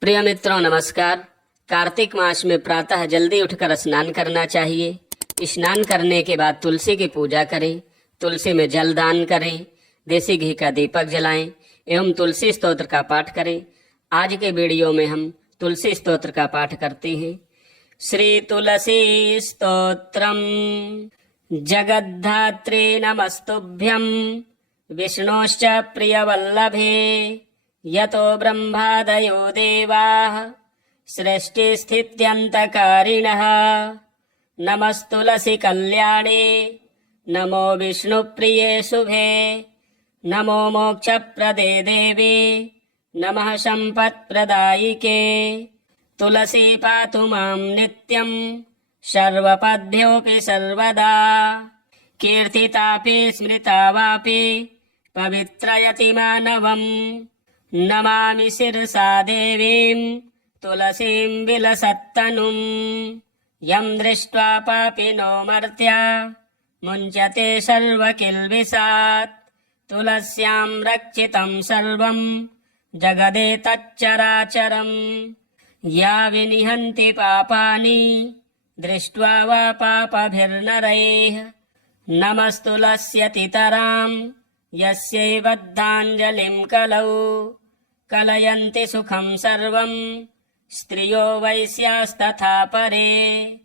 प्रिय मित्रों नमस्कार। कार्तिक मास में प्रातः जल्दी उठकर स्नान करना चाहिए। स्नान करने के बाद तुलसी की पूजा करें, तुलसी में जल दान करें, देसी घी का दीपक जलाएं एवं तुलसी स्तोत्र का पाठ करें। आज के वीडियो में हम तुलसी स्तोत्र का पाठ करते हैं। श्री तुलसी स्तोत्रम। जगद्धात्रे नमस्तुभ्यं विष्णोश्च प्रियवल्लभे यतो ब्रह्मादयो देवाः सृष्टिस्थित्यन्तकारिणः। नमस्तुलसी कल्याणे नमो विष्णुप्रिये शुभे नमो मोक्षप्रदे देवे नमः सम्पत्प्रदायिके। तुलसी पातु मां नित्यं सर्वपद्भ्योऽपि सर्वदा। कीर्तितापि स्मृता वापि पवित्रयति मानवम्। नमामि शिरसा देवीं तुलसीं विलसत्तनुम्। यं दृष्ट्वा पापिनो मर्त्या मुञ्चते सर्वकिल्बिषात्। तुलस्यां रक्षितं सर्वं जगदेतच्चराचरम्। या विनिहन्ति पापानि दृष्ट्वा वा पापभिर्नरैः। नमस्तुलस्यतितरां यस्यै बद्धाञ्जलिं कलौ। कलयन्ति सुखं सर्वं स्त्रियो वैश्यास्तथा परे।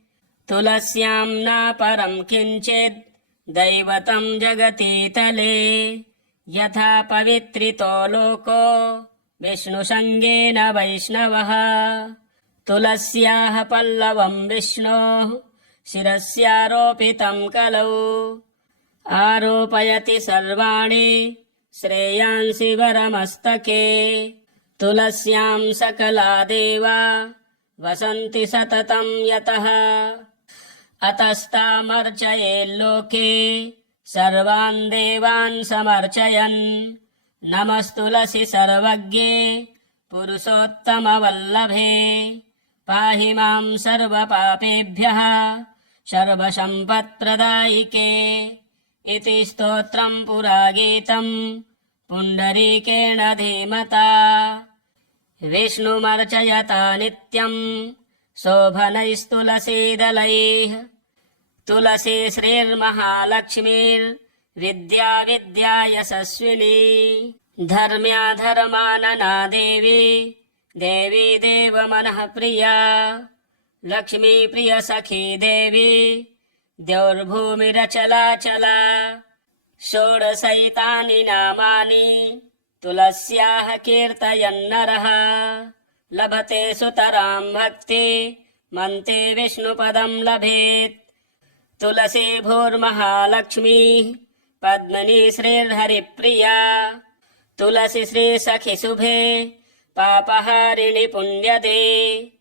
तुलस्यां नापरं किञ्चित् दैवतं जगतीतले। यथा पवित्रितो लोको विष्णुसङ्गेन वैष्णवः। तुलस्याः पल्लवं विष्णोः शिरस्यारोपितं कलौ। आरोपयति सर्वाणि श्रेयांसि वरमस्तके। तुलस्यां सकला देवा वसन्ति सततं यतः। अतस्तामर्चयेल्लोके सर्वान् देवान् समर्चयन्। नमस्तुलसी सर्वज्ञे पुरुषोत्तमवल्लभे। पाहि मां सर्वपापेभ्यः सर्वसम्पत्प्रदायिके। इति स्तोत्रं पुरा गीतं पुण्डरीकेण धीमता। विष्णुमर्चयता नित्यं शोभनैस्तुलसीदलैः। तुलसी श्रीर्महालक्ष्मीर्विद्या विद्या यशस्विनी। धर्म्या धर्मानना देवी देवी देवमनः प्रिया। लक्ष्मी प्रिय सखी देवी द्यौर्भूमिरचलाचला। षोडशैतानि नामानि तुलस्याः कीर्तयन्नरः। लभते सुतरां भक्ति मन्ते विष्णुपदं लभेत्। तुलसी भूर्महालक्ष्मी पद्मिनी श्रीर्हरिप्रिया। तुलसी श्रीसखि शुभे पापहारिणि पुण्यदे।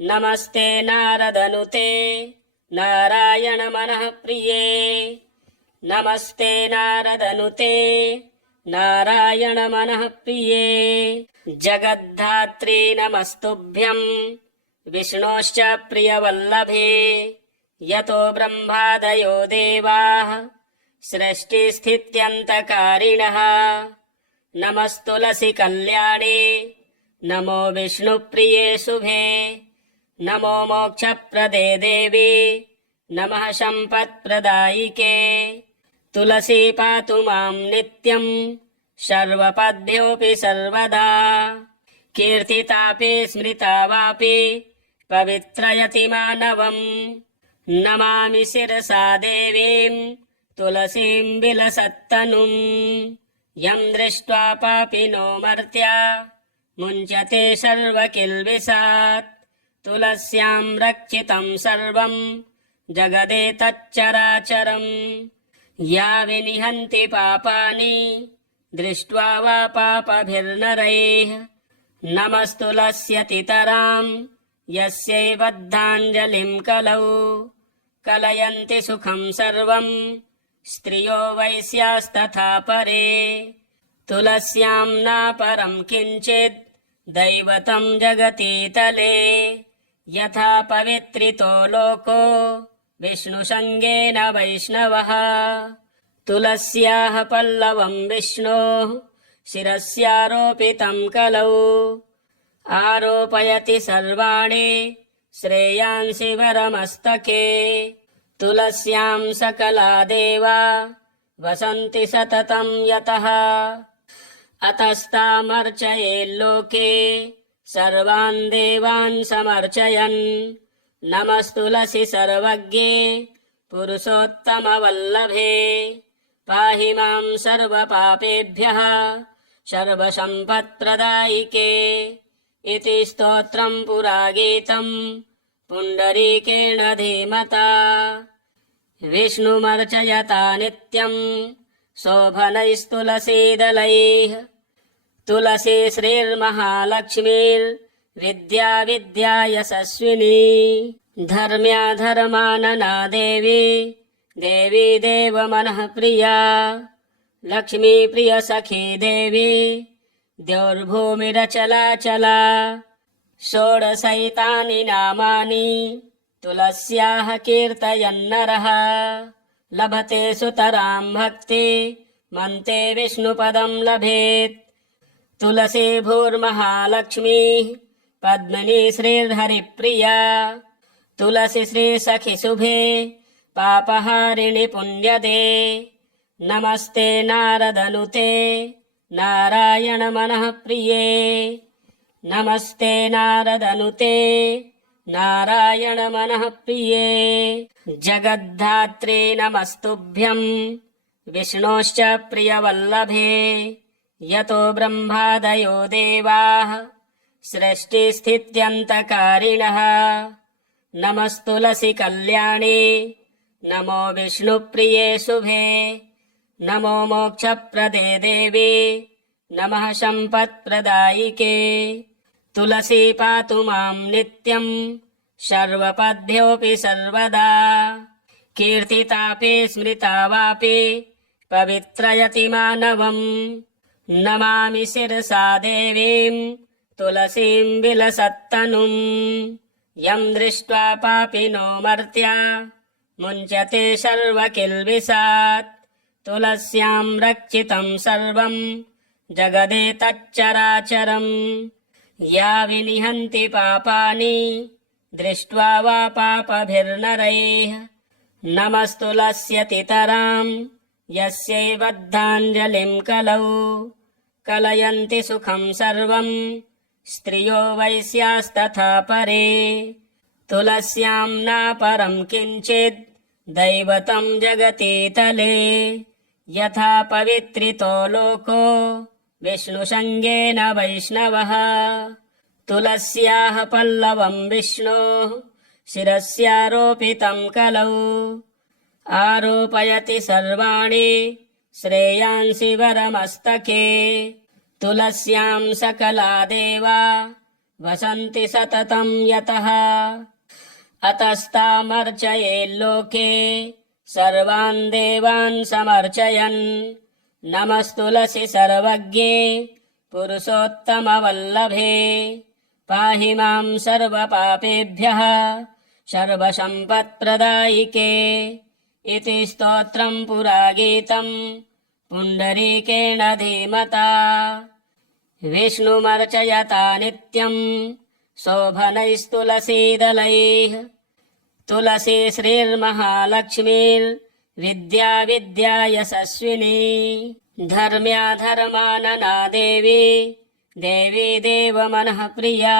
नमस्ते नारदनुते नारायण मनः प्रिये। नमस्ते नारदनुते नारायण मनः प्रिये। जगद्धात्री नमस्तुभ्यं विष्णोश्च प्रियवल्लभे यतो ब्रह्मादयो देवाः सृष्टिस्थित्यन्तकारिणः। नमस्तुलसी कल्याणे नमो विष्णुप्रिये शुभे नमो मोक्षप्रदे देवी नमः सम्पत्प्रदायिके। तुलसी पातु मां नित्यं सर्वपद्भ्योऽपि सर्वदा। कीर्तितापि स्मृता वापि पवित्रयति मानवम्। नमामि शिरसा देवीं तुलसीं विलसत्तनुम्। यं दृष्ट्वा पापिनो मर्त्या मुञ्चते सर्वकिल्बिषात्। तुलस्यां रक्षितं सर्वं जगदेतच्चराचरम्। या विनिहन्ति पापानि दृष्ट्वा वा पापभिर्नरैः। नमस्तुलस्यतितरां यस्यै बद्धाञ्जलिं कलौ। कलयन्ति सुखं सर्वं स्त्रियो वैश्यास्तथा परे। तुलस्यां नापरं किञ्चित् दैवतं जगतीतले। यथा पवित्रितो लोको विष्णुसङ्गेन वैष्णवः। तुलस्याः पल्लवं विष्णोः शिरस्यारोपितं कलौ। आरोपयति सर्वाणि श्रेयांसि वरमस्तके तुलस्यां सकला देवा वसन्ति सततं यतः अतस्तामर्चयेल्लोके सर्वान् देवान् समर्चयन् नमस्तुलसि सर्वज्ञे पुरुषोत्तमवल्लभे पाहि मां सर्वपापेभ्यः सर्वसम्पत्प्रदायिके इति स्तोत्रं पुरागीतं पुण्डरीकेण धीमता विष्णुमर्चयता नित्यं शोभनैस्तुलसीदलैः तुलसी श्रीर्महालक्ष्मीर्विद्या विद्या यशस्विनी धर्म्या धर्मानना देवी देवी देवमनः प्रिया लक्ष्मी प्रिय सखी देवी द्यौर्भूमिरचलाचला षोडशैतानि नामानि तुलस्याः कीर्तयन्नरः लभते सुतरां भक्ति मन्ते विष्णुपदं लभेत् तुलसी भूर्महालक्ष्मीः पद्मिनी श्रीर्हरिप्रिया तुलसी श्रीसखि शुभे पापहारिणि पुण्यदे नमस्ते नारदनुते नारायण मनः प्रिये नमस्ते नारदनुते नारायण मनः प्रिये जगद्धात्रे नमस्तुभ्यं विष्णोश्च प्रियवल्लभे यतो ब्रह्मादयो देवाः सृष्टिस्थित्यन्तकारिणः नमस्तुलसी कल्याणे नमो विष्णुप्रिये शुभे नमो मोक्षप्रदे देवी नमः सम्पत्प्रदायिके तुलसी पातु मां नित्यं सर्वपद्भ्योऽपि सर्वदा कीर्तितापि स्मृता वापि पवित्रयति मानवम् नमामि शिरसा देवीं तुलसीं विलसत्तनुम् यं दृष्ट्वा पापिनो मर्त्या मुञ्चते सर्वकिल्बिषात् तुलस्यां रक्षितं सर्वं जगदेतच्चराचरम् या विनिहन्ति पापानि दृष्ट्वा वा पापभिर्नरैः नमस्तुलस्यतितरां यस्यै बद्धाञ्जलिं कलौ कलयन्ति सुखं सर्वं स्त्रियो वैश्यास्तथा परे तुलस्यां नापरं किञ्चित् दैवतं जगतीतले यथा पवित्रितो लोको विष्णुसङ्गेन वैष्णवः तुलस्याः पल्लवं विष्णोः शिरस्यारोपितं कलौ आरोपयति सर्वाणि श्रेयांसि वरमस्तके तुलस्यां सकला देवा वसन्ति सततं यतः अतस्तामर्चयेल्लोके सर्वान् देवान् समर्चयन् नमस्तुलसि सर्वज्ञे पुरुषोत्तमवल्लभे पाहि मां सर्वपापेभ्यः सर्वसम्पत्प्रदायिके इति स्तोत्रं पुरागीतं पुण्डरीकेण धीमता विष्णुमर्चयता नित्यं शोभनैस्तुलसीदलैः तुलसी श्रीर्महालक्ष्मीर्विद्या विद्या यशस्विनी धर्म्या धर्मानना देवी देवी देवमनः प्रिया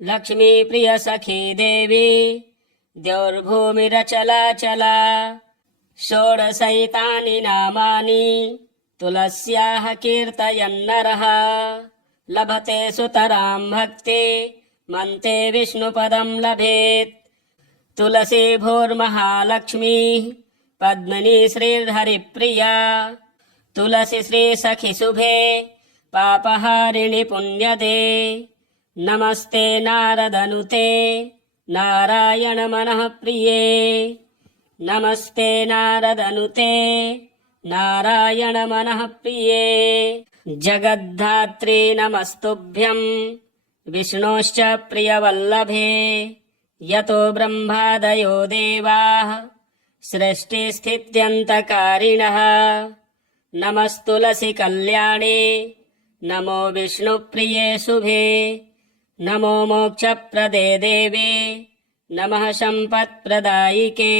लक्ष्मी प्रिय सखी देवी द्यौर्भूमिरचलाचला षोडशैतानि नामानि तुलस्याः कीर्तयन्नरः लभते सुतरां भक्ति मन्ते विष्णुपदं लभेत् तुलसी भूर्महालक्ष्मीः पद्मिनी श्रीर्हरिप्रिया तुलसी श्रीसखि शुभे पापहारिणि पुण्यदे नमस्ते नारदनुते नारायण मनः प्रिये नमस्ते नारदनुते नारायण मनः प्रिये जगद्धात्रे नमस्तुभ्यं विष्णोश्च प्रियवल्लभे यतो ब्रह्मादयो देवाः सृष्टिस्थित्यन्तकारिणः नमस्तुलसी कल्याणे नमो विष्णुप्रिये शुभे नमो मोक्षप्रदे देवे नमः सम्पत्प्रदायिके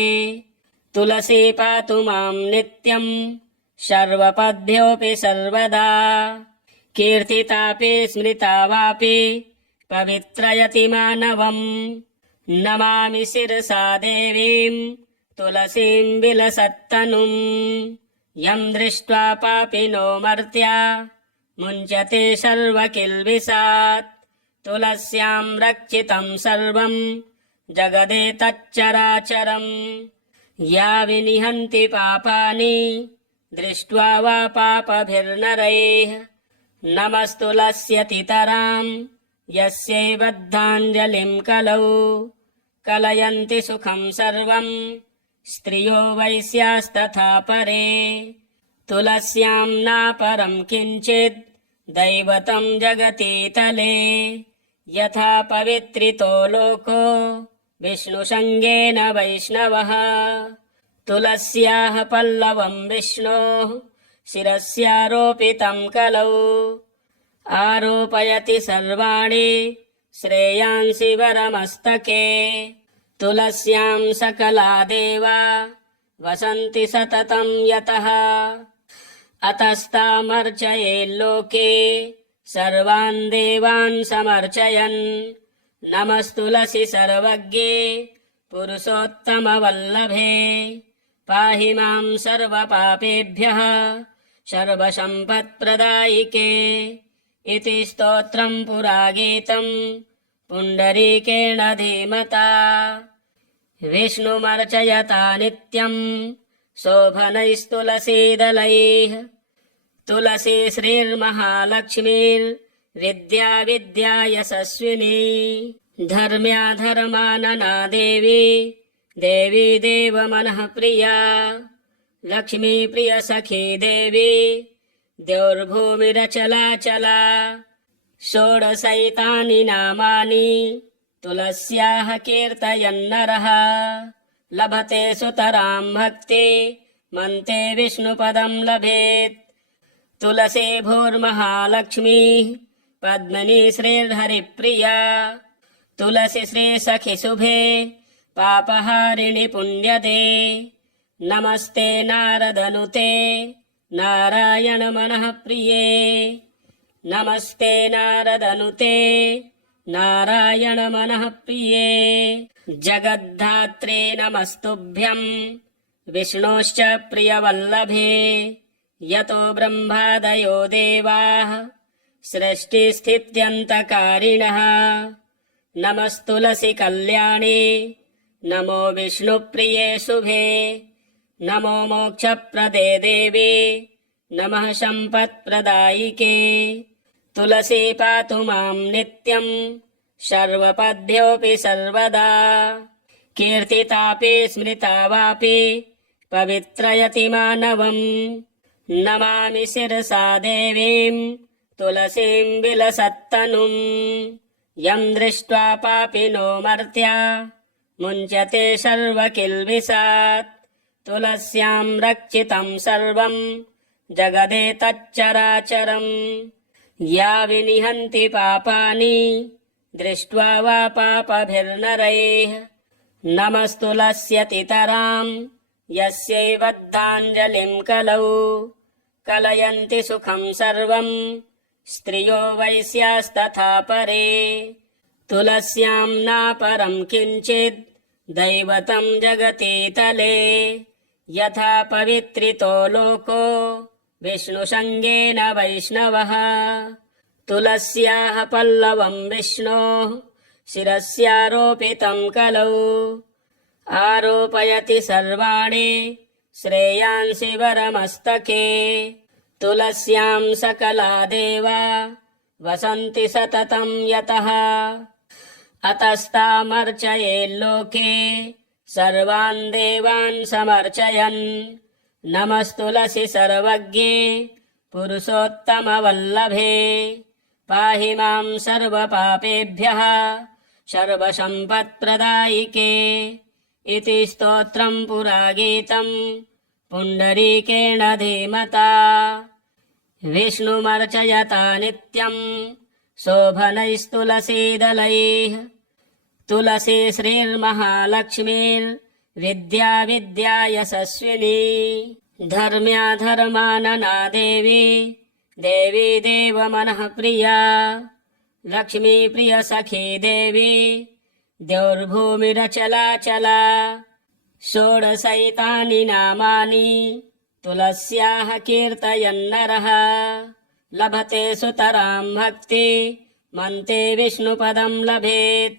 तुलसी पातु मां नित्यं सर्वपद्भ्योऽपि सर्वदा कीर्तितापि स्मृता वापि पवित्रयति मानवम् नमामि शिरसा देवीं तुलसीं विलसत्तनुं यं दृष्ट्वा पापिनो मर्त्या मुञ्चते सर्वकिल्बिषात् तुलस्यां रक्षितं सर्वं जगदेतच्चराचरम् या विनिहन्ति पापानि दृष्ट्वा वा पापभिर्नरैः नमस्तुलस्यतितरां यस्यै बद्धाञ्जलिं कलौ कलयन्ति सुखं सर्वं स्त्रियो वैश्यास्तथा परे तुलस्यां नापरं किञ्चित् दैवतं जगतीतले यथा पवित्रितो लोको विष्णुसङ्गेन वैष्णवः तुलस्याः पल्लवं विष्णोः शिरस्यारोपितं कलौ आरोपयति सर्वाणि श्रेयांसि वरमस्तके तुलस्यां सकला देवा वसन्ति सततं यतः अतस्तामर्चयेल्लोके सर्वान् देवान् समर्चयन् नमस्तुलसि सर्वज्ञे पुरुषोत्तमवल्लभे पाहि मां सर्वपापेभ्यः सर्वसम्पत्प्रदायिके इति स्तोत्रं पुरागीतं पुण्डरीकेण धीमता विष्णुमर्चयता नित्यं शोभनैस्तुलसीदलैः तुलसी श्रीर्महालक्ष्मीर्विद्या विद्या यशस्विनी धर्म्याधर्मानना देवी देवी देवमनः प्रिया लक्ष्मी प्रिय सखी देवी द्यौर्भूमिरचलाचला षोडशैतानि नामानि तुलस्याः कीर्तयन्नरः लभते सुतरां भक्ति मन्ते विष्णुपदं लभेत् तुलसी भूर्महालक्ष्मी पद्मिनी श्रीर्हरिप्रिया तुलसी श्रीसखि शुभे पापहारिणि पुण्यदे नमस्ते नारदनुते नारायण मनः प्रिये नमस्ते नारदनुते नारायण मनः प्रिये जगद्धात्रे नमस्तुभ्यं विष्णोश्च प्रियवल्लभे यतो ब्रह्मादयो देवाः सृष्टिस्थित्यन्तकारिणः नमस्तुलसी कल्याणे नमो विष्णुप्रिये शुभे नमो मोक्षप्रदे देवे नमः सम्पत्प्रदायिके तुलसी पातु मां नित्यं सर्वपद्भ्योऽपि सर्वदा कीर्तितापि स्मृता वापि पवित्रयति मानवम् नमामि शिरसा देवीं तुलसीं विलसत्तनुं यं दृष्ट्वा पापिनो मर्त्या मुञ्चते सर्वकिल्बिषात् तुलस्यां रक्षितं सर्वं जगदेतच्चराचरम् या विनिहन्ति पापानि दृष्ट्वा वा पापभिर्नरैः नमस्तुलस्यतितरां यस्यै बद्धाञ्जलिं कलौ कलयन्ति सुखं सर्वं स्त्रियो वैश्यास्तथा परे तुलस्यां नापरं किञ्चित् दैवतं जगतीतले यथा पवित्रितो लोको विष्णुसङ्गेन वैष्णवः तुलस्याः पल्लवं विष्णोः शिरस्यारोपितं कलौ आरोपयति सर्वाणि श्रेयांसि वरमस्तके तुलस्यां सकला देवा वसन्ति सततं यतः अतस्तामर्चयेल्लोके सर्वान् देवान् समर्चयन् नमस्तुलसि सर्वज्ञे पुरुषोत्तमवल्लभे पाहि मां सर्वपापेभ्यः सर्वसम्पत्प्रदायिके इति स्तोत्रं पुरागीतं पुण्डरीकेण धीमता विष्णुमर्चयता नित्यं शोभनैस्तुलसीदलैः तुलसी श्रीर्महालक्ष्मीर्विद्या विद्या यशस्विनी धर्म्या धर्मानना देवी देवी देवमनः प्रिया लक्ष्मी प्रिय सखी देवी द्यौर्भूमिरचलाचला षोडशैतानि नामानि तुलस्याः कीर्तयन्नरः लभते सुतरां भक्ति मन्ते विष्णुपदं लभेत्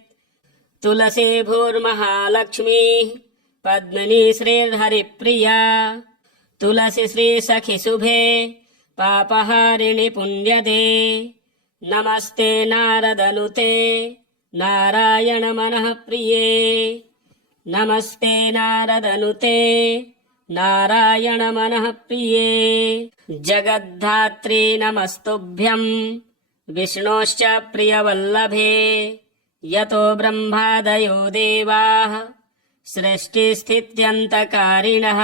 तुलसी भूर्महालक्ष्मी पद्मिनी श्रीर्हरिप्रिया तुलसी श्रीसखि शुभे पापहारिणि पुण्यदे नमस्ते नारदनुते नारायण मनः प्रिये नमस्ते नारदनुते नारायण मनः प्रिये जगद्धात्री नमस्तुभ्यं विष्णोश्च प्रियवल्लभे यतो ब्रह्मादयो देवाः सृष्टिस्थित्यन्तकारिणः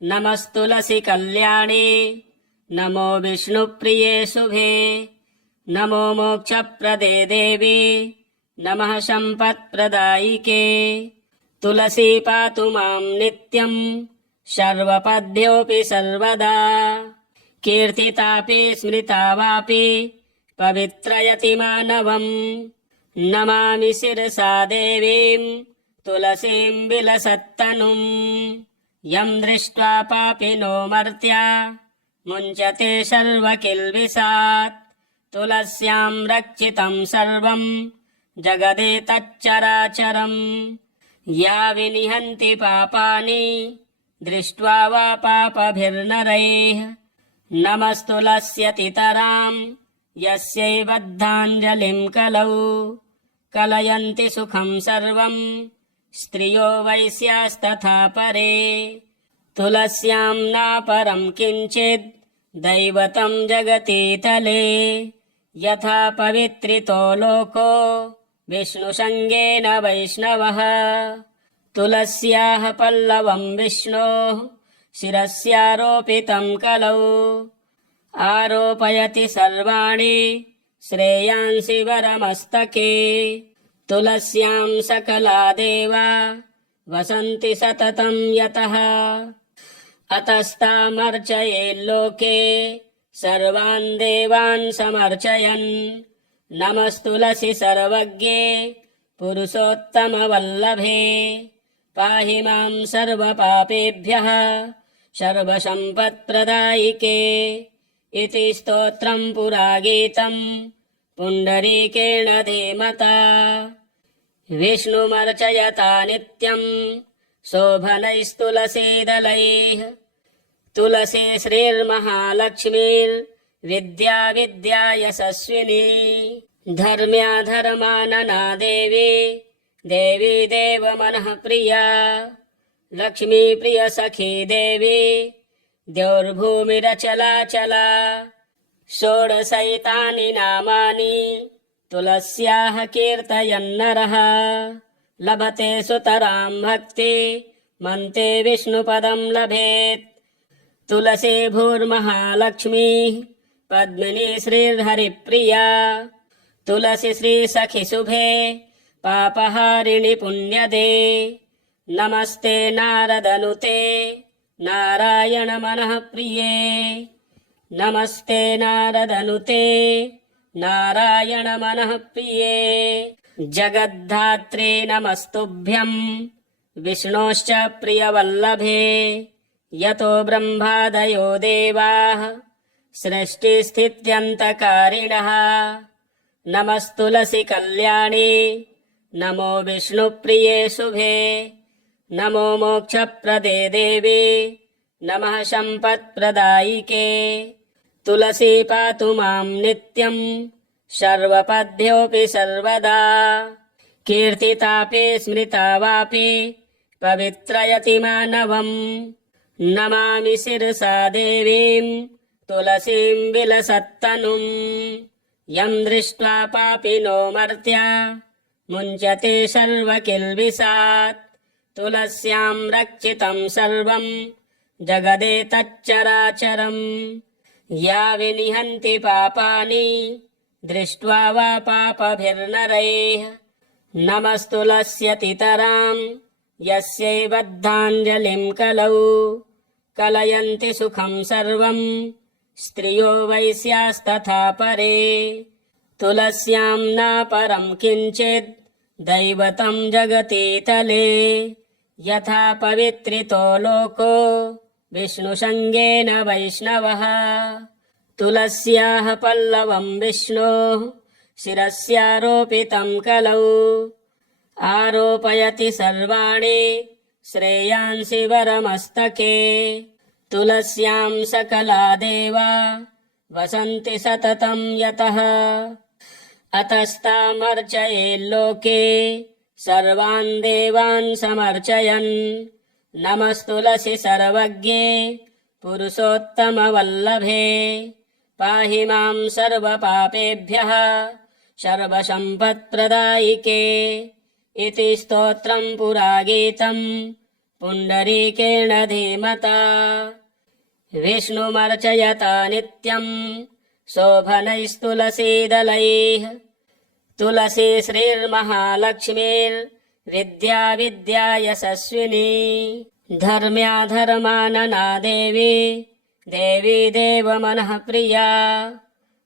नमस्तुलसी कल्याणे नमो विष्णुप्रिये शुभे नमो मोक्षप्रदे देवी नमः सम्पत्प्रदायिके तुलसी पातु मां नित्यं सर्वपद्भ्योऽपि सर्वदा कीर्तितापि स्मृता वापि पवित्रयति मानवम् नमामि शिरसा देवीं तुलसीं विलसत्तनुम् यं दृष्ट्वा पापिनो मर्त्या मुञ्चते सर्वकिल्बिषात् तुलस्यां रक्षितं सर्वं जगदेतच्चराचरम् या विनिहन्ति पापानि दृष्ट्वा वा पापभिर्नरैः नमस्तुलस्यतितरां यस्यै बद्धाञ्जलिं कलौ कलयन्ति सुखं सर्वं स्त्रियो वैश्यास्तथा परे तुलस्यां नापरं किञ्चित् दैवतं जगतीतले यथा पवित्रितो लोको विष्णुसङ्गेन वैष्णवः तुलस्याः पल्लवं विष्णोः शिरस्यारोपितं कलौ आरोपयति सर्वाणि श्रेयांसि वरमस्तके तुलस्यां सकला देवा वसन्ति सततं यतः अतस्तामर्चयेल्लोके सर्वान् देवान् समर्चयन् नमस्तुलसी सर्वज्ञे पुरुषोत्तमवल्लभे पाहि मां सर्वपापेभ्यः सर्वसम्पत्प्रदायिके इति स्तोत्रं पुरा गीतं पुण्डरीकेण धीमता विष्णुमर्चयता नित्यं शोभनैस्तुलसीदलैः तुलसी श्रीर्महालक्ष्मीर्विद्या विद्या यशस्विनी धर्म्या धर्मानना देवी देवी देवमनः प्रिया लक्ष्मी प्रिय सखी देवी द्यौर्भूमिरचलाचला षोडशैतानि नामानि तुलस्याः कीर्तयन्नरः लभते सुतरां भक्ति मन्ते विष्णुपदं लभेत् तुलसी भूर्महालक्ष्मी पद्मिनी श्रीर्हरिप्रिया तुलसी श्रीसखि शुभे पापहारिणि पुण्यदे नमस्ते नारदनुते नारायण मनः प्रिये नमस्ते नारदनुते नारायण मनः प्रिये जगद्धात्री नमस्तुभ्यं विष्णोश्च प्रियवल्लभे यतो ब्रह्मादयो देवाः सृष्टिस्थित्यन्तकारिणः नमस्तुलसी कल्याणे नमो विष्णुप्रिये शुभे नमो मोक्षप्रदे देवी नमः सम्पत्प्रदायिके तुलसी पातु मां नित्यं सर्वपद्भ्योऽपि सर्वदा कीर्तितापि स्मृता वापि पवित्रयति मानवम् नमामि शिरसा देवीं तुलसीं विलसत्तनुम् यं दृष्ट्वा पापिनो मर्त्या मुञ्चते सर्वकिल्बिषात् तुलस्यां रक्षितं सर्वं जगदेतच्चराचरम् या विनिहन्ति पापानि दृष्ट्वा वा पापभिर्नरैः नमस्तुलस्यतितरां यस्यै बद्धाञ्जलिं कलौ कलयन्ति सुखं सर्वं स्त्रियो वैश्यास्तथा परे तुलस्यां न परं किञ्चित् दैवतं जगतीतले यथा पवित्रितो लोको विष्णुसङ्गेन वैष्णवः तुलस्याः पल्लवं विष्णोः शिरस्यारोपितं कलौ आरोपयति सर्वाणि श्रेयांसि वरमस्तके तुलस्यां सकला देवा वसन्ति सततं यतः अतस्तामर्चयेल्लोके सर्वान् देवान् समर्चयन् नमस्तुलसि सर्वज्ञे पुरुषोत्तमवल्लभे पाहि मां सर्वपापेभ्यः सर्वसम्पत्प्रदायिके इति स्तोत्रं पुरागीतं पुण्डरीकेण धीमता विष्णुमर्चयता नित्यं शोभनैस्तुलसीदलैः तुलसी श्रीर्महालक्ष्मीर्विद्या विद्या यशस्विनी धर्म्याधर्मानना देवी देवी देवमनः प्रिया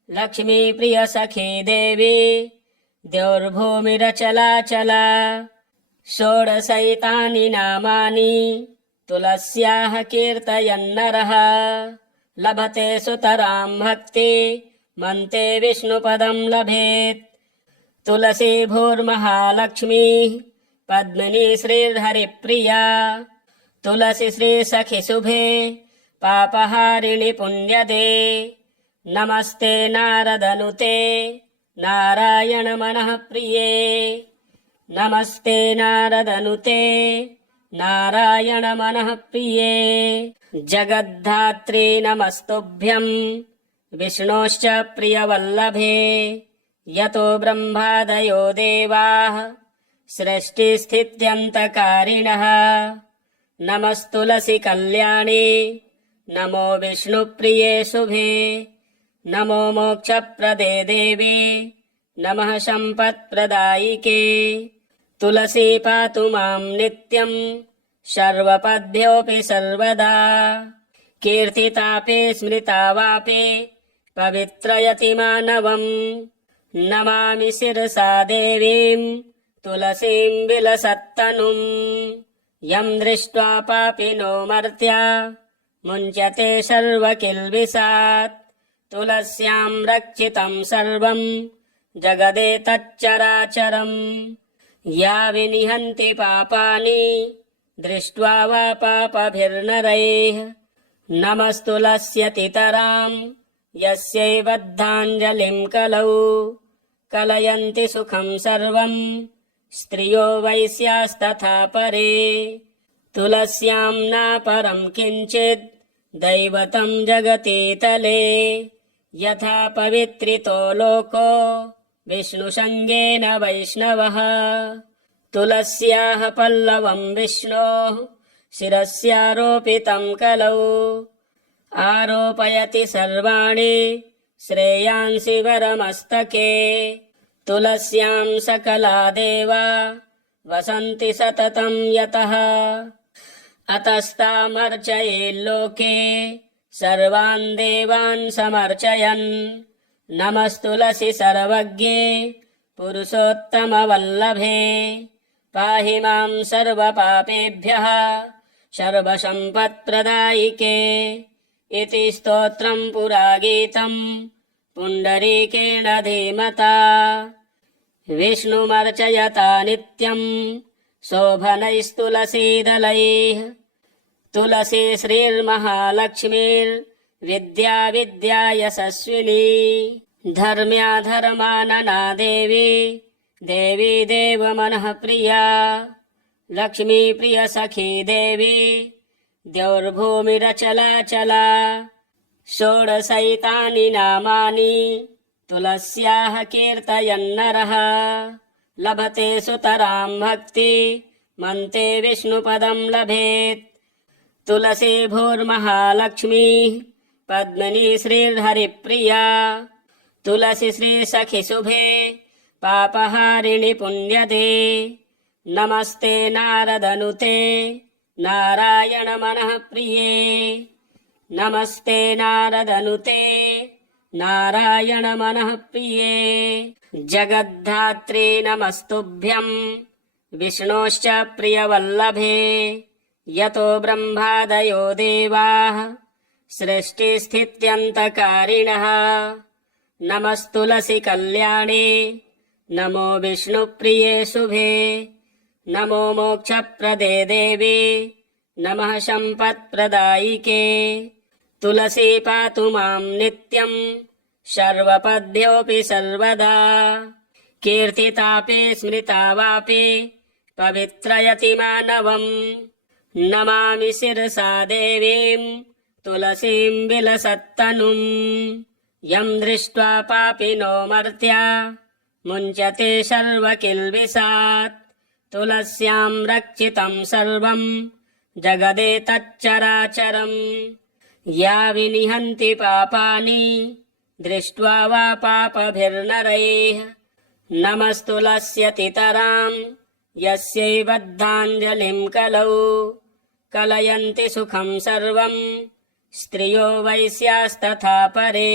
लक्ष्मी प्रियसखी देवी द्यौर्भूमिरचलाचला षोडशैतानि नामानि तुलस्याः कीर्तयन्नरः लभते सुतरां भक्ति मन्ते विष्णुपदं लभेत् तुलसी भूर्महालक्ष्मी पद्मिनी श्रीर्हरिप्रिया तुलसी श्रीसखि शुभे पापहारिणि पुण्यदे नमस्ते नारदनुते नारायण मनः प्रिये नमस्ते नारदनुते नारायण मनः प्रिये जगद्धात्री नमस्तुभ्यं विष्णोश्च प्रियवल्लभे यतो ब्रह्मादयो देवाः सृष्टिस्थित्यन्तकारिणः नमस्तुलसी कल्याणी नमो विष्णुप्रिये शुभे नमो मोक्षप्रदे देवी नमः सम्पत्प्रदायिके तुलसी पातु मां नित्यं सर्वपद्भ्योऽपि सर्वदा कीर्तितापे स्मृता वापि पवित्रयति मानवम् नमामि शिरसा देवीं तुलसीं विलसत्तनुम् यं दृष्ट्वा पापिनो मर्त्या मुञ्चते सर्वकिल्बिषात् तुलस्यां रक्षितं सर्वं जगदेतच्चराचरम् या विनिहन्ति पापानि दृष्ट्वा वा पापभिर्नरैः नमस्तुलस्यतितरां यस्यै बद्धाञ्जलिं कलौ कलयन्ति सुखं सर्वं स्त्रियो वैश्यास्तथा परे तुलस्यां न परं किञ्चित् दैवतं जगतीतले यथा पवित्रितो लोको विष्णुसङ्गेन वैष्णवः तुलस्याः पल्लवं विष्णोः शिरस्यारोपितं कलौ आरोपयति सर्वाणि श्रेयांसि वरमस्तके तुलस्यां सकला देवा वसन्ति सततं यतः अतस्तामर्चयेल्लोके सर्वान् देवान् समर्चयन् नमस्तुलसि सर्वज्ञे पुरुषोत्तमवल्लभे पाहि मां सर्वपापेभ्यः सर्वसम्पत्प्रदायिके इति स्तोत्रं पुरागीतं पुण्डरीकेण धीमता विष्णुमर्चयता नित्यं शोभनैस्तुलसीदलैः तुलसी श्रीर्महालक्ष्मीर्विद्या विद्या यशस्विनी धर्म्याधर्मानना देवी देवी देवमनः प्रिया लक्ष्मी प्रियसखी देवी द्यौर्भूमिरचलाचला षोडशैतानि नामानि तुलस्याः कीर्तयन्नरः लभते सुतरां भक्ति मन्ते विष्णुपदं लभेत् तुलसी भूर्महालक्ष्मी पद्मिनी श्रीर्हरिप्रिया तुलसी श्री सखि शुभे पापहारिणि पुण्यदे नमस्ते नारदनुते नारायण मनः प्रिये नमस्ते नारदनुते नारायण मनः प्रिये जगद्धात्री नमस्तुभ्यं विष्णोश्च प्रियवल्लभे यतो ब्रह्मादयो देवाः सृष्टिस्थित्यन्तकारिणः नमस्तुलसी कल्याणे नमो विष्णुप्रिये शुभे नमो मोक्षप्रदे देवी नमः सम्पत्प्रदायिके तुलसी पातु मां नित्यं सर्वपद्भ्योऽपि सर्वदा कीर्तितापे स्मृता वापि पवित्रयति मानवम् नमामि शिरसा देवीं तुलसीं विलसत्तनुम् यं दृष्ट्वा पापिनो मर्त्या मुञ्चते सर्वकिल्बिषात् तुलस्यां रक्षितं सर्वं जगदेतच्चराचरम् या विनिहन्ति पापानि दृष्ट्वा वा पापभिर्नरैः नमस्तुलस्यतितरां यस्यै बद्धाञ्जलिं कलौ कलयन्ति सुखं सर्वं स्त्रियो वैश्यास्तथा परे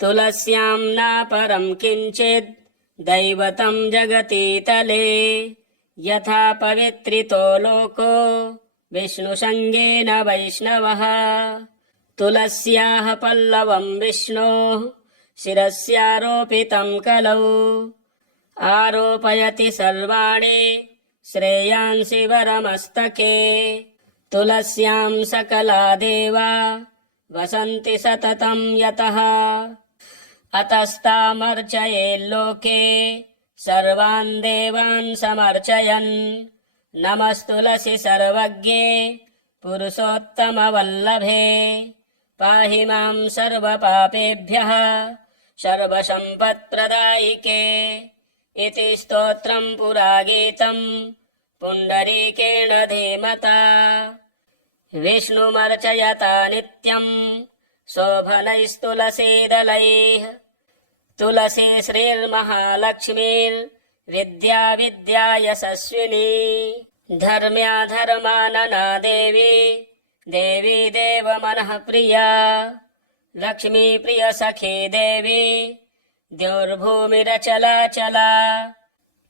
तुलस्यां नापरं किञ्चित् दैवतं जगतीतले यथा पवित्रितो लोको विष्णुसङ्गेन वैष्णवः तुलस्याः पल्लवं विष्णोः शिरस्यारोपितं कलौ आरोपयति सर्वाणि श्रेयांसि वरमस्तके तुलस्यां सकला देवा वसन्ति सततं यतः अतस्तामर्चयेल्लोके सर्वान् देवान् समर्चयन् नमस्तुलसी सर्वज्ञे पुरुषोत्तमवल्लभे पाहि मां सर्वपापेभ्यः सर्वसम्पत्प्रदायिके इति स्तोत्रं पुरागीतं पुण्डरीकेण धीमता विष्णुमर्चयता नित्यं शोभनैस्तुलसीदलैः तुलसी श्रीर्महालक्ष्मीर्विद्या विद्या यशस्विनी धर्म्या धर्मानना देवी देवी देवमनः प्रिया लक्ष्मी प्रिय सखी देवी द्यौर्भूमिरचलाचला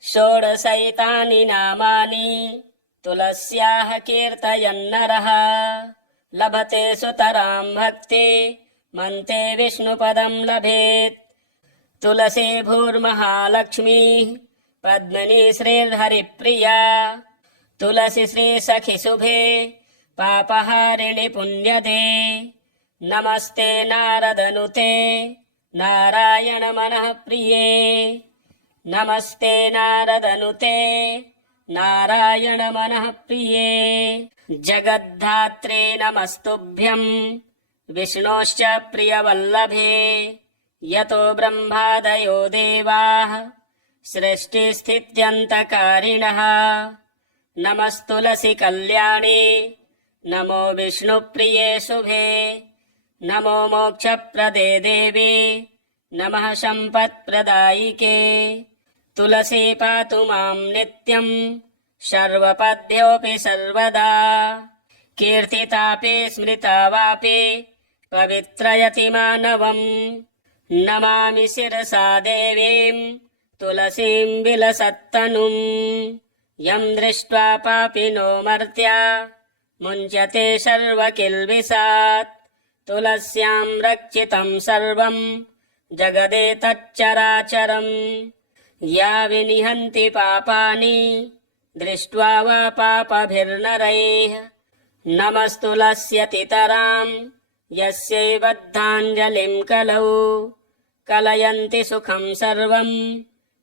षोडशैतानि नामानि तुलस्याः कीर्तयन्नरः लभते सुतरां भक्ति मन्ते विष्णुपदं लभेत् तुलसी भूर्महालक्ष्मीः पद्मिनी श्रीर्हरिप्रिया तुलसी श्री सखि शुभे पापहारिणि पुण्यदे नमस्ते नारदनुते नारायण मनः प्रिये नमस्ते नारदनुते नारायण मनः प्रिये जगद्धात्रे नमस्तुभ्यं विष्णोश्च प्रियवल्लभे यतो ब्रह्मादयो देवाः सृष्टिस्थित्यन्तकारिणः नमस्तुलसी कल्याणे नमो विष्णुप्रिये शुभे नमो मोक्षप्रदे देवी नमः सम्पत्प्रदायिके तुलसी पातु मां नित्यं सर्वपद्भ्योऽपि सर्वदा कीर्तितापि स्मृता वापि पवित्रयति मानवम् नमामि शिरसा देवीं तुलसीं विलसत्तनुम् यं दृष्ट्वा पापिनो मर्त्या मुञ्चते सर्वकिल्बिषात् तुलस्यां रक्षितं सर्वं जगदेतच्चराचरम् या विनिहन्ति पापानि दृष्ट्वा वा पापभिर्नरैः नमस्तुलस्यतितरां यस्यै बद्धाञ्जलिं कलौ कलयन्ति सुखं सर्वं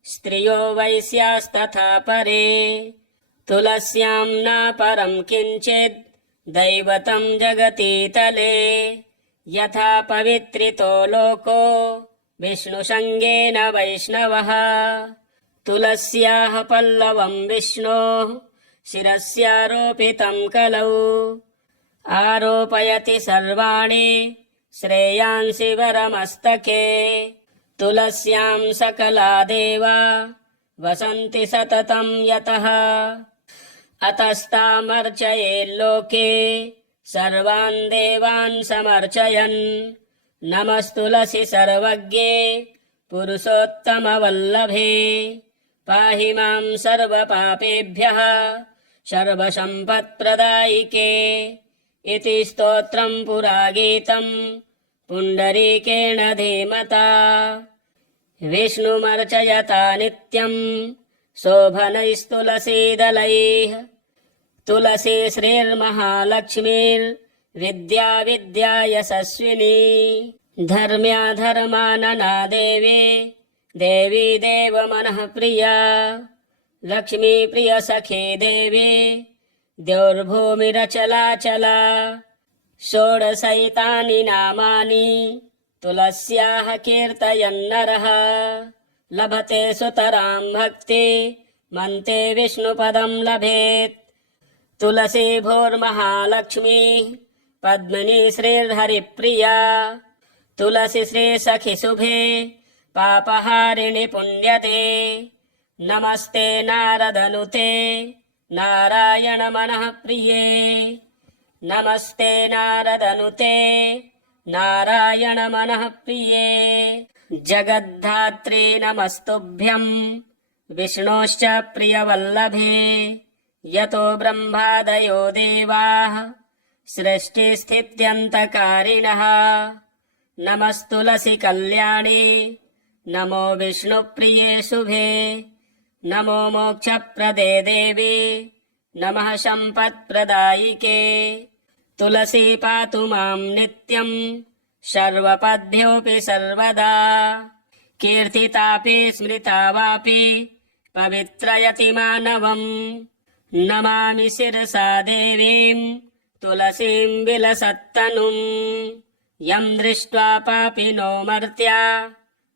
स्त्रियो वैश्यास्तथा परे तुलस्यां नापरं किञ्चित् दैवतं जगतीतले यथा पवित्रितो लोको विष्णुसङ्गेन वैष्णवः तुलस्याः पल्लवं विष्णोः शिरस्यारोपितं कलौ आरोपयति सर्वाणि श्रेयांसि वरमस्तके तुलस्यां सकला देवा वसन्ति सततं यतः अतस्तामर्चयेल्लोके सर्वान् देवान् समर्चयन् नमस्तुलसी सर्वज्ञे पुरुषोत्तमवल्लभे पाहि मां सर्वपापेभ्यः सर्वसम्पत्प्रदायिके इति स्तोत्रं पुरागीतं पुण्डरीकेण धीमता विष्णुमर्चयता नित्यं शोभनैस्तुलसीदलैः तुलसी श्रीर्महालक्ष्मीर्विद्या विद्या यशस्विनी धर्म्याधर्मानना देवी देवी देवमनः प्रिया लक्ष्मी प्रिय सखे देवी द्यौर्भूमिरचलाचला षोडशैतानि नामानि तुलस्याः कीर्तयन्नरः लभते सुतरां भक्ति मन्ते विष्णुपदं लभेत् तुलसी भूर्महालक्ष्मी पद्मिनी श्रीर्हरिप्रिया तुलसी श्री सखि शुभे पापहारिणि पुण्यते नमस्ते नारदनुते नारायण मनः प्रिये नमस्ते नारदनुते नारायण मनः प्रिये जगद्धात्री नमस्तुभ्यं विष्णोश्च प्रियवल्लभे यतो ब्रह्मादयो देवाः सृष्टिस्थित्यन्तकारिणः नमस्तुलसी कल्याणी नमो विष्णुप्रिये शुभे नमो मोक्षप्रदे देवी नमः सम्पत्प्रदायिके तुलसी पातु मां नित्यं सर्वपद्भ्योऽपि सर्वदा कीर्तितापि स्मृता वापि पवित्रयति मानवम् नमामि शिरसा देवीं तुलसीं विलसत्तनुम् यं दृष्ट्वा पापिनो मर्त्या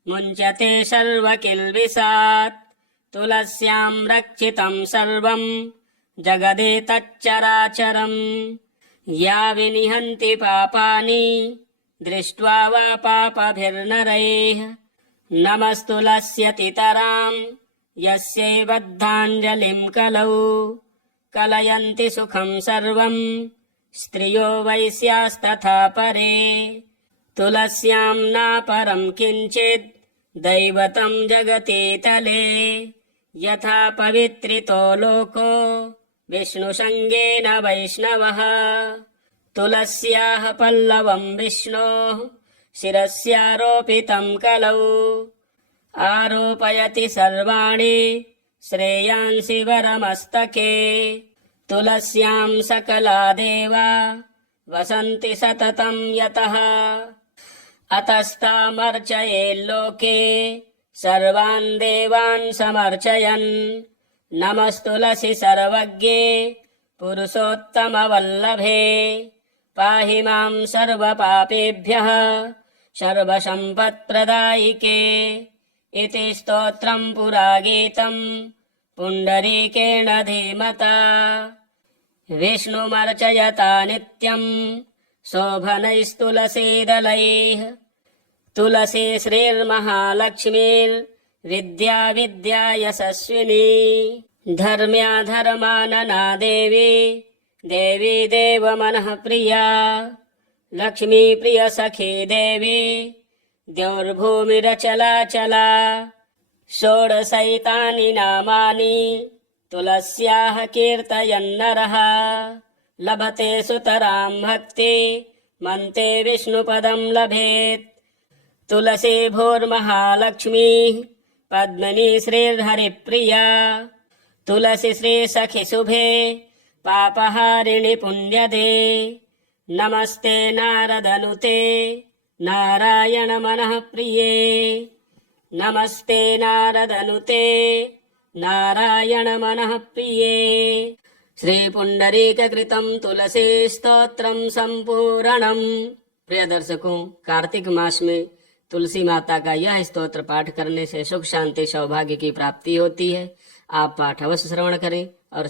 मुञ्चते सर्वकिल्बिषात् तुलस्यां रक्षितं सर्वं जगदेतच्चराचरम् या विनिहन्ति पापानि दृष्ट्वा वा पापभिर्नरैः नमस्तुलस्यतितरां यस्यै बद्धाञ्जलिं कलौ कलयन्ति सुखं सर्वं स्त्रियो वैश्यास्तथा परे तुलस्यां नापरं किञ्चित् दैवतं जगतीतले यथा पवित्रितो लोको विष्णुसङ्गेन वैष्णवः तुलस्याः पल्लवं विष्णोः शिरस्यारोपितं कलौ आरोपयति सर्वाणि श्रेयांसि वरमस्तके तुलस्यां सकला देवा वसन्ति सततं यतः अतस्तामर्चयेल्लोके सर्वान् देवान् समर्चयन् नमस्तुलसी सर्वज्ञे पुरुषोत्तमवल्लभे पाहि मां सर्वपापेभ्यः सर्वसम्पत्प्रदायिके इति स्तोत्रं पुरागीतं पुण्डरीकेण धीमता विष्णुमर्चयता नित्यं शोभनैस्तुलसीदलैः तुलसी श्रीर्महालक्ष्मीर्विद्या विद्या यशस्विनी धर्म्याधर्मानना देवी देवी देवमनः प्रिया लक्ष्मी प्रिय सखी देवी द्यौर्भूमिरचलाचला षोडशैतानि नामानि तुलस्याः कीर्तयन्नरः लभते सुतरां भक्ति मन्ते विष्णुपदं लभेत् तुलसी भूर्महालक्ष्मी पद्मिनी श्रीर्हरिप्रिया तुलसी श्री सखि शुभे पापहारिणि पुण्यदे नमस्ते नारदनुते नारायण मनः प्रिये नमस्ते नारदनुते नारायण मनः प्रिये श्री पुंडरीककृतं तुलसी स्तोत्रम संपूर्णम्। प्रिय दर्शकों, कार्तिक मास में तुलसी माता का यह स्तोत्र पाठ करने से सुख शांति सौभाग्य की प्राप्ति होती है। आप पाठ अवश्य श्रवण करें और